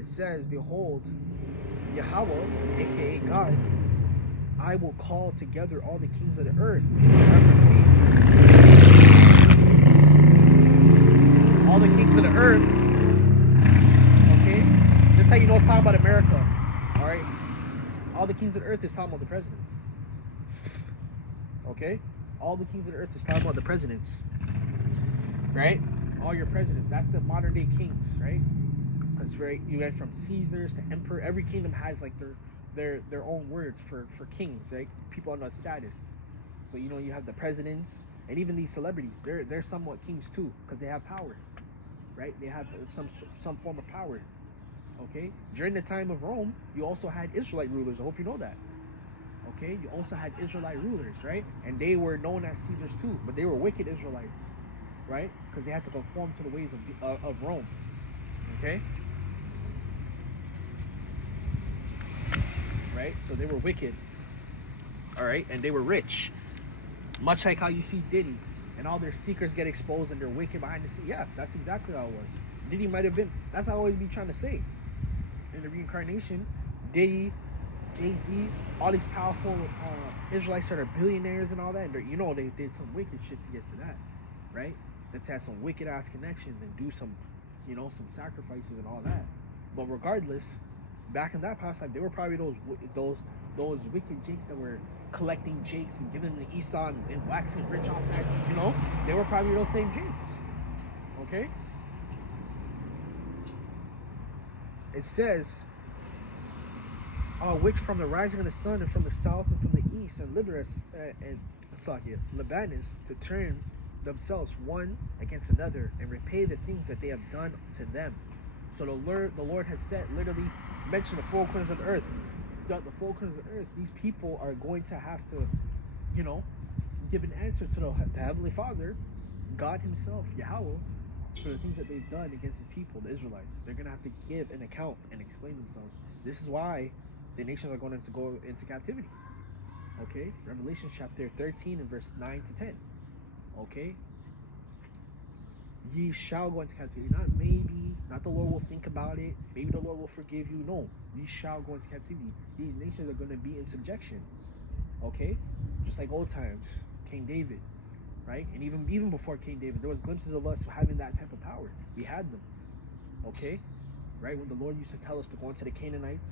It says, behold, Yahawah, aka God, I will call together all the kings of the earth. Reference me. All the kings of the earth. Okay? That's how you know it's talking about America. Alright? All the kings of the earth is talking about the presidents. Okay? All the kings of the earth is talking about the presidents. Right? All your presidents. That's the modern day kings, right? Because right, you went from Caesars to emperor. Every kingdom has like their own words for kings, right? People on the status. So you know you have the presidents and even these celebrities. They're somewhat kings too because they have power, right? They have some form of power. Okay. During the time of Rome, you also had Israelite rulers. I hope you know that. Okay. You also had Israelite rulers, right? And they were known as Caesars too, but they were wicked Israelites, right? Because they had to conform to the ways of Rome. Okay. Right? So they were wicked. All right, and they were rich. Much like how you see Diddy and all their secrets get exposed and they're wicked behind the scenes. Yeah, that's exactly how it was. Diddy might have been. That's how I always be trying to say. In the reincarnation, Diddy, Jay-Z, all these powerful Israelites that are billionaires and all that. And you know they did some wicked shit to get to that, right? Let's have some wicked ass connections and do some, you know, some sacrifices and all that. But regardless, back in that past life, they were probably those wicked jakes that were collecting jakes and giving them to Esau and waxing rich off that. You know, they were probably those same jakes. Okay. It says, which from the rising of the sun and from the south and from the east and Libanus to turn themselves one against another and repay the things that they have done to them. So the Lord has said, literally mentioned the four corners of the earth. The four corners of the earth, these people are going to have to, you know, give an answer to the Heavenly Father, God Himself, Yahawah, for the things that they've done against His people, the Israelites. They're going to have to give an account and explain themselves. This is why the nations are going to go into captivity. Okay? Revelation chapter 13 and verse 9 to 10. Okay? Ye shall go into captivity. Not maybe, not the Lord will think about it. Maybe the Lord will forgive you. No, ye shall go into captivity. These nations are going to be in subjection. Okay? Just like old times, King David, right? And even before King David, there was glimpses of us having that type of power. We had them. Okay? Right? When the Lord used to tell us to go into the Canaanites,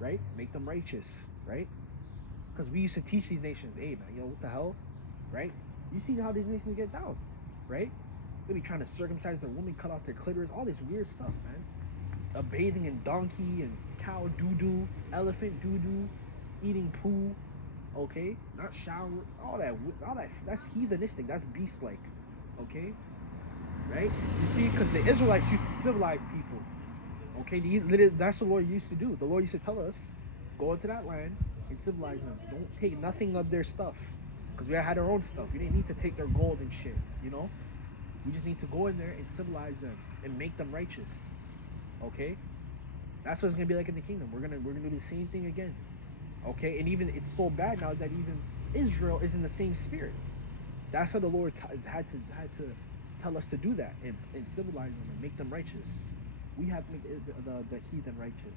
right? Make them righteous, right? Because we used to teach these nations, hey man, what the hell? Right? You see how these nations get down, right? They be trying to circumcise their women, cut off their clitoris, all this weird stuff, man. Bathing in donkey and cow doo-doo, elephant doo-doo, eating poo, okay? Not shower, all that, that's heathenistic, that's beast-like, okay? Right? You see, because the Israelites used to civilize people, okay? That's what the Lord used to do. The Lord used to tell us, go into that land and civilize them. Don't take nothing of their stuff, because we had our own stuff. We didn't need to take their gold and shit, you know? We just need to go in there and civilize them and make them righteous. Okay? That's what it's gonna be like in the kingdom. We're gonna do the same thing again. Okay? And even it's so bad now that even Israel is in the same spirit. That's how the Lord had to tell us to do that and civilize them and make them righteous. We have to make the heathen righteous.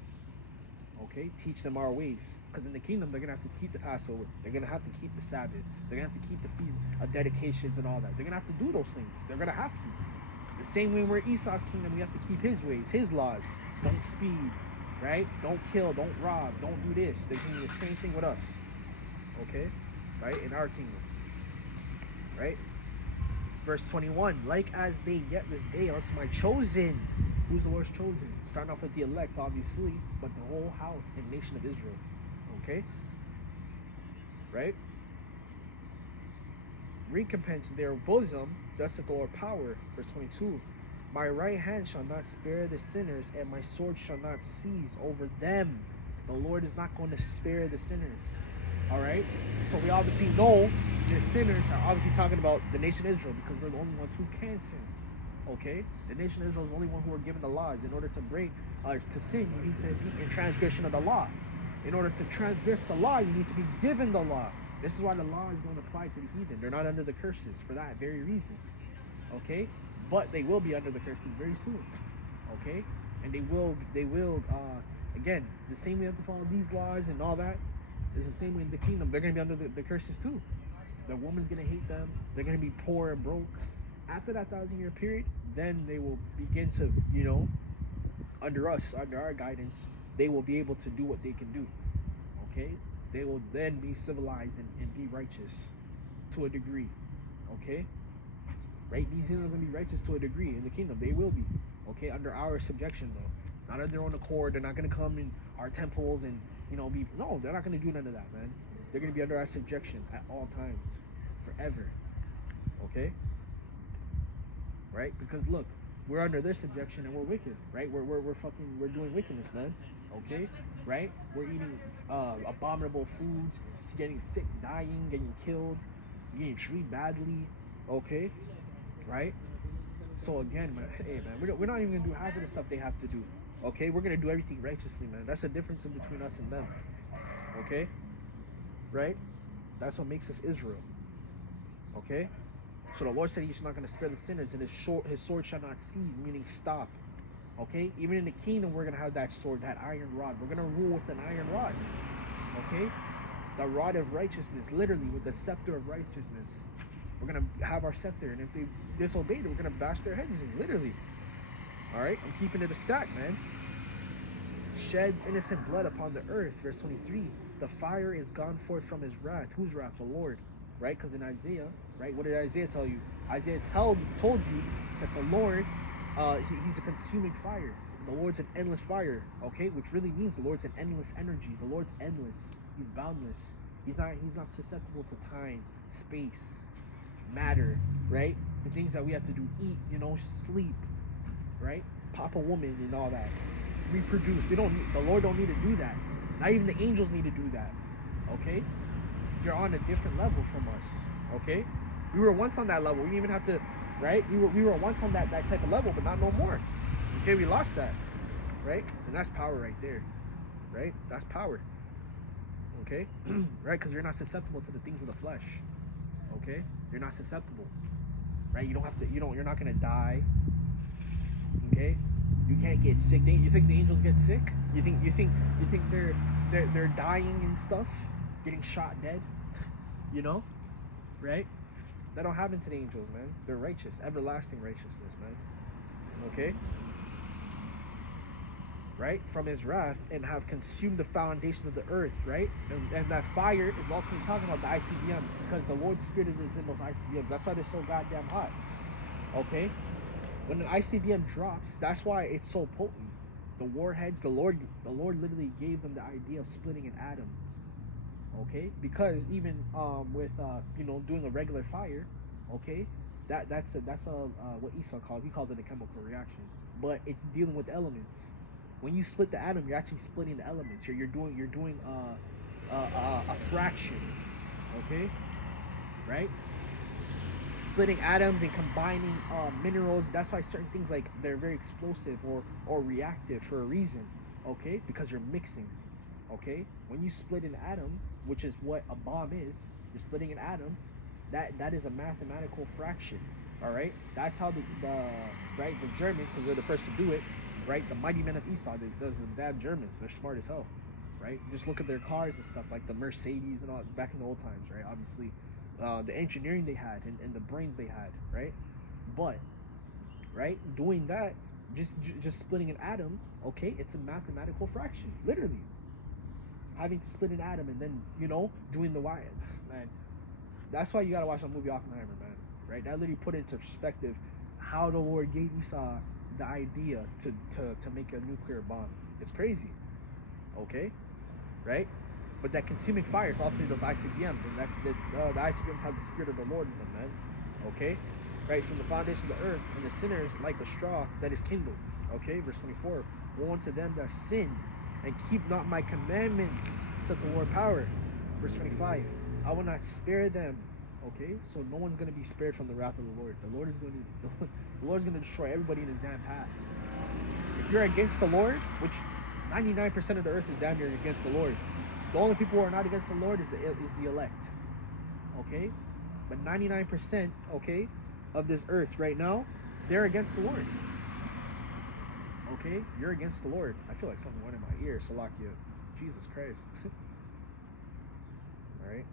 Okay? Teach them our ways. Because in the kingdom, they're going to have to keep the Passover. They're going to have to keep the Sabbath. They're going to have to keep the feast of dedications and all that. They're going to have to do those things. They're going to have to. The same way we're Esau's kingdom, we have to keep his ways, his laws. Don't speed, right? Don't kill, don't rob, don't do this. They're doing the same thing with us. Okay? Right? In our kingdom. Right? Verse 21, like as they yet this day unto my chosen. Who's the Lord's chosen? Starting off with the elect, obviously, but the whole house and nation of Israel. Okay? Right? Recompense their bosom, thus the Lord power. Verse 22, my right hand shall not spare the sinners, and my sword shall not cease over them. The Lord is not going to spare the sinners. Alright? So we obviously know the sinners are obviously talking about the nation of Israel, because we're the only ones who can sin. Okay? The nation of Israel is the only one who are given the laws. In order to break, to sin, you need to be in transgression of the law. In order to transgress the law, you need to be given the law. This is why the law is going to apply to the heathen. They're not under the curses for that very reason. Okay? But they will be under the curses very soon. Okay? and they will again, the same way you have to follow these laws and all that is the same way in the kingdom. They're gonna be under the curses too. The woman's gonna hate them. They're gonna be poor and broke. After that 1,000-year period, then they will begin to, under us, under our guidance, they will be able to do what they can do. Okay? They will then be civilized and be righteous to a degree. Okay? Right? These heathens are going to be righteous to a degree in the kingdom. They will be. Okay? Under our subjection, though. Not on their own accord. They're not going to come in our temples and, be. No, they're not going to do none of that, man. They're going to be under our subjection at all times. Forever. Okay? Right? Because look, we're under their subjection and we're wicked, right? We're doing wickedness, man. Okay, right? We're eating abominable foods, getting sick, dying, getting killed, getting treated badly. Okay, right? So again, man, hey man, we're not even gonna do half of the stuff they have to do. Okay, we're gonna do everything righteously, man. That's the difference in between us and them. Okay, right? That's what makes us Israel. Okay. So the Lord said He's not going to spare the sinners, and His sword shall not cease, meaning stop. Okay? Even in the kingdom, we're going to have that sword, that iron rod. We're going to rule with an iron rod. Okay? The rod of righteousness, literally, with the scepter of righteousness. We're going to have our scepter, and if they disobeyed it, we're going to bash their heads in, literally. Alright? I'm keeping it a stack, man. Shed innocent blood upon the earth, verse 23. The fire is gone forth from His wrath. Whose wrath? The Lord. Right? Because in Isaiah, right? What did Isaiah tell you? Isaiah told you that the Lord, He's a consuming fire. The Lord's an endless fire, okay? Which really means the Lord's an endless energy. The Lord's endless. He's boundless. He's not susceptible to time, space, matter, right? The things that we have to do, eat, sleep, right? Pop a woman and all that. Reproduce. The Lord don't need to do that. Not even the angels need to do that, okay? You're on a different level from us, okay? We were once on that level. We didn't even have to, right? We were once on that type of level, but not no more. Okay, we lost that, right? And that's power right there, right? That's power, okay? Right? Because you're not susceptible to the things of the flesh, okay? You're not susceptible, right? You don't have to. You're not gonna die, okay? You can't get sick. You think the angels get sick? You think they're dying and stuff, getting shot dead? Right? That don't happen to the angels, man. They're righteous, everlasting righteousness, man. Okay? Right? From His wrath, and have consumed the foundations of the earth, right? And that fire is ultimately talking about the ICBMs, because the Lord's Spirit is in those ICBMs. That's why they're so goddamn hot. Okay? When an ICBM drops, that's why it's so potent. The warheads, the Lord literally gave them the idea of splitting an atom. Okay, because even with doing a regular fire, okay, that's what Esau calls. He calls it a chemical reaction, but it's dealing with elements. When you split the atom, you're actually splitting the elements. You're doing a fraction. Okay, right? Splitting atoms and combining minerals. That's why certain things they're very explosive or reactive for a reason. Okay, because you're mixing. Okay, when you split an atom, which is what a bomb is, you're splitting an atom. That is a mathematical fraction. All right, that's how the Germans, because they're the first to do it, right? The mighty men of Esau, those bad Germans, they're smart as hell, right? Just look at their cars and stuff, like the Mercedes and all back in the old times, right? Obviously, the engineering they had and the brains they had, right? But right, doing that, just splitting an atom, okay, it's a mathematical fraction, literally. Having to split an atom and then, doing the wire. Man, that's why you gotta watch the movie Oppenheimer, man. Right? That literally put into perspective how the Lord gave Esau the idea to make a nuclear bomb. It's crazy. Okay? Right? But that consuming fire is ultimately those ICBMs. And the ICBMs have the Spirit of the Lord in them, man. Okay? Right? From the foundation of the earth, and the sinners like a straw that is kindled. Okay? Verse 24. Woe unto them that sin and keep not my commandments, said the Lord power. Verse 25, I will not spare them. Okay, so no one's going to be spared from the wrath of the Lord. The Lord's going to destroy everybody in His damn path. If you're against the Lord, which 99% of the earth is damn near against the Lord. The only people who are not against the Lord is the elect. Okay, but 99%, okay, of this earth right now, they're against the Lord. Okay? You're against the Lord. I feel like something went in my ear, Salakia. Jesus Christ. Alright?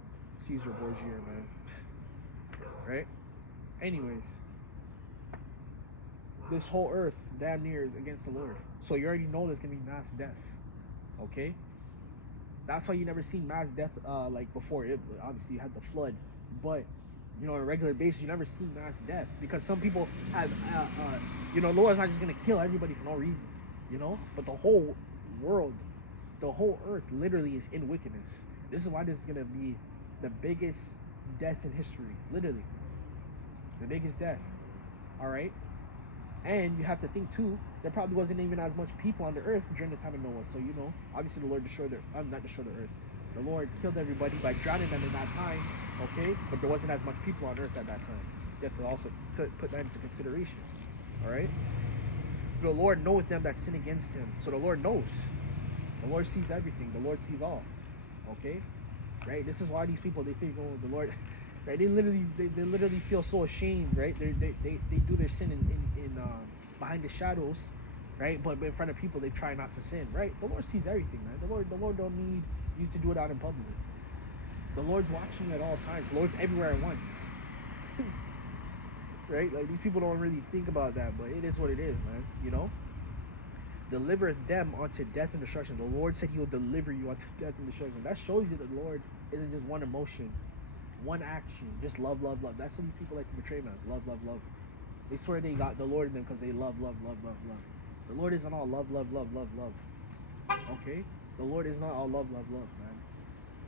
Caesar Borgia, man. Right? Anyways. This whole earth, damn near, is against the Lord. So you already know there's going to be mass death. Okay? That's why you never seen mass death like before. Obviously, you had the flood. But, you know, on a regular basis, you never see mass death. Because some people have, you know, the Lord's not just going to kill everybody for no reason. You know? But the whole world, the whole earth literally is in wickedness. This is why this is going to be the biggest death in history. Literally. The biggest death. Alright? And you have to think too, there probably wasn't even as much people on the earth during the time of Noah. So, you know, obviously the Lord destroyed not destroyed the earth. The Lord killed everybody by drowning them in that time, okay? But there wasn't as much people on earth at that time. You have to also put that into consideration, all right? The Lord knoweth them that sin against him. So the Lord knows. The Lord sees everything. The Lord sees all, okay? Right? This is why these people, they think, oh, the Lord... Right, they literally feel so ashamed, right? They do their sin in behind the shadows, right? But in front of people, they try not to sin, right? The Lord sees everything, man. The Lord don't need you to do it out in public. The Lord's watching at all times. The Lord's everywhere at once, right? Like these people don't really think about that, but it is what it is, man. You know, deliver them unto death and destruction. The Lord said He will deliver you unto death and destruction. That shows you that the Lord isn't just one emotion. One action, just love, love, love. That's what these people like to portray, man. Love, love, love. They swear they got the Lord in them because they love, love, love, love, love. The Lord isn't all love, love, love, love, love. Okay? The Lord is not all love, love, love, man.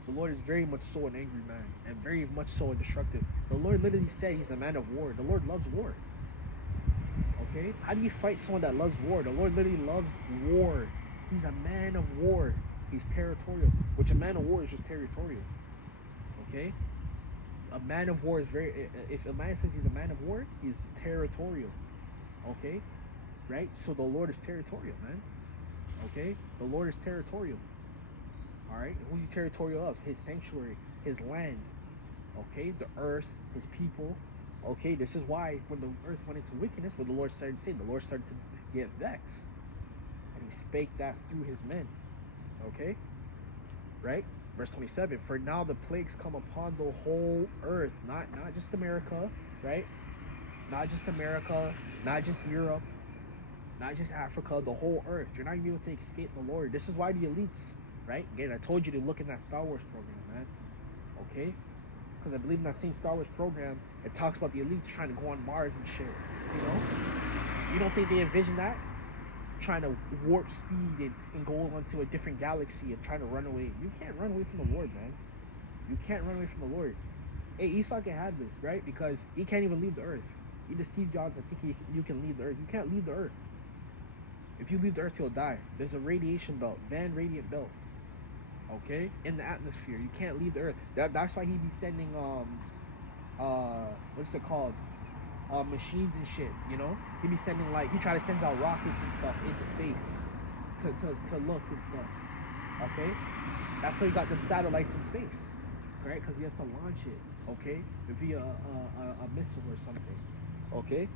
The Lord is very much so an angry man and very much so a destructive. The Lord literally said He's a man of war. The Lord loves war. Okay? How do you fight someone that loves war? The Lord literally loves war. He's a man of war. He's territorial. Which a man of war is just territorial. Okay? A man of war is very... If a man says he's a man of war, he's territorial. Okay? Right? So the Lord is territorial, man. Okay? The Lord is territorial. Alright? Who's he territorial of? His sanctuary. His land. Okay? The earth. His people. Okay? This is why when the earth went into wickedness, what the Lord started saying, the Lord started to get vexed. And He spake that through His men. Okay? Right? Verse 27, for now the plagues come upon the whole earth, not just America, right? Not just America, not just Europe, not just Africa, the whole earth. You're not even able to escape the Lord. This is why the elites, right? Again, I told you to look in that Star Wars program, man. Okay? Because I believe in that same Star Wars program, it talks about the elites trying to go on Mars and shit, you know? You don't think they envision that? Trying to warp speed and go onto a different galaxy and trying to run away. You can't run away from the Lord, man. You can't run away from the Lord. Hey, Esau can have this, right? Because he can't even leave the earth. He deceived God to think you can leave the earth. You can't leave the earth. If you leave the earth, you'll die. There's a radiation belt, Van Radiant Belt, okay, in the atmosphere. You can't leave the earth. That's why he'd be sending what's it called? Machines and shit, you know? He'd be sending, like, he try to send out rockets and stuff into space to look and stuff, okay? That's why he got the satellites in space, right? Because he has to launch it, okay? Via a missile or something, okay?